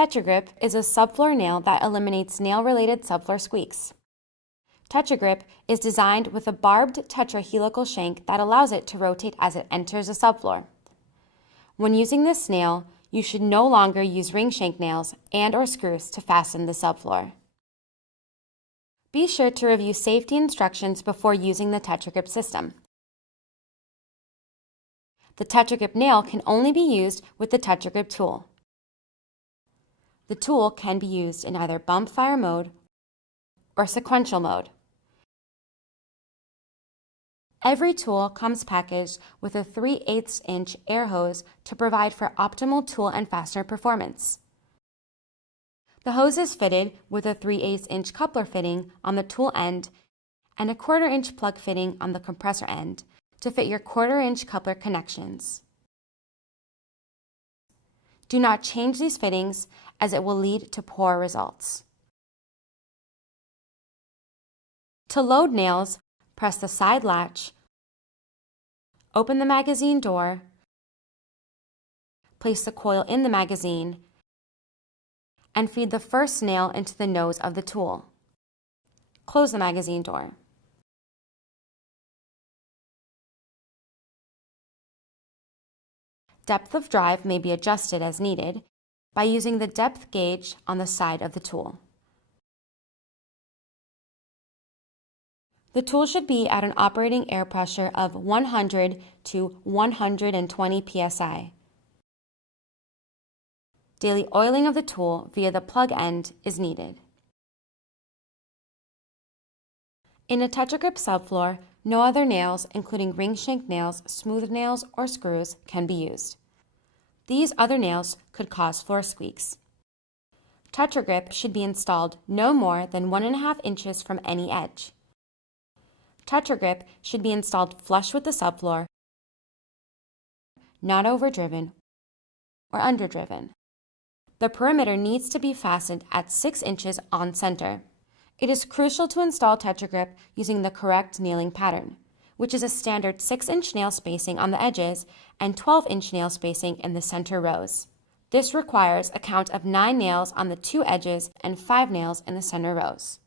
TetraGrip is a subfloor nail that eliminates nail-related subfloor squeaks. TetraGrip is designed with a barbed tetrahelical shank that allows it to rotate as it enters the subfloor. When using this nail, you should no longer use ring shank nails and/or screws to fasten the subfloor. Be sure to review safety instructions before using the TetraGrip system. The TetraGrip nail can only be used with the TetraGrip tool. The tool can be used in either bump fire mode or sequential mode. Every tool comes packaged with a 3/8" air hose to provide for optimal tool and fastener performance. The hose is fitted with a 3/8" coupler fitting on the tool end and a 1/4" plug fitting on the compressor end to fit your 1/4" coupler connections. Do not change these fittings as it will lead to poor results. To load nails, press the side latch, open the magazine door, place the coil in the magazine, and feed the first nail into the nose of the tool. Close the magazine door. Depth of drive may be adjusted as needed by using the depth gauge on the side of the tool. The tool should be at an operating air pressure of 100 to 120 psi. Daily oiling of the tool via the plug end is needed. In a TetraGrip subfloor, no other nails, including ring shank nails, smooth nails, or screws, can be used. These other nails could cause floor squeaks. TetraGrip should be installed no more than 1.5 inches from any edge. TetraGrip should be installed flush with the subfloor, not overdriven or underdriven. The perimeter needs to be fastened at 6 inches on center. It is crucial to install TetraGrip using the correct nailing pattern, which is a standard 6-inch nail spacing on the edges and 12-inch nail spacing in the center rows. This requires a count of 9 nails on the 2 edges and 5 nails in the center rows.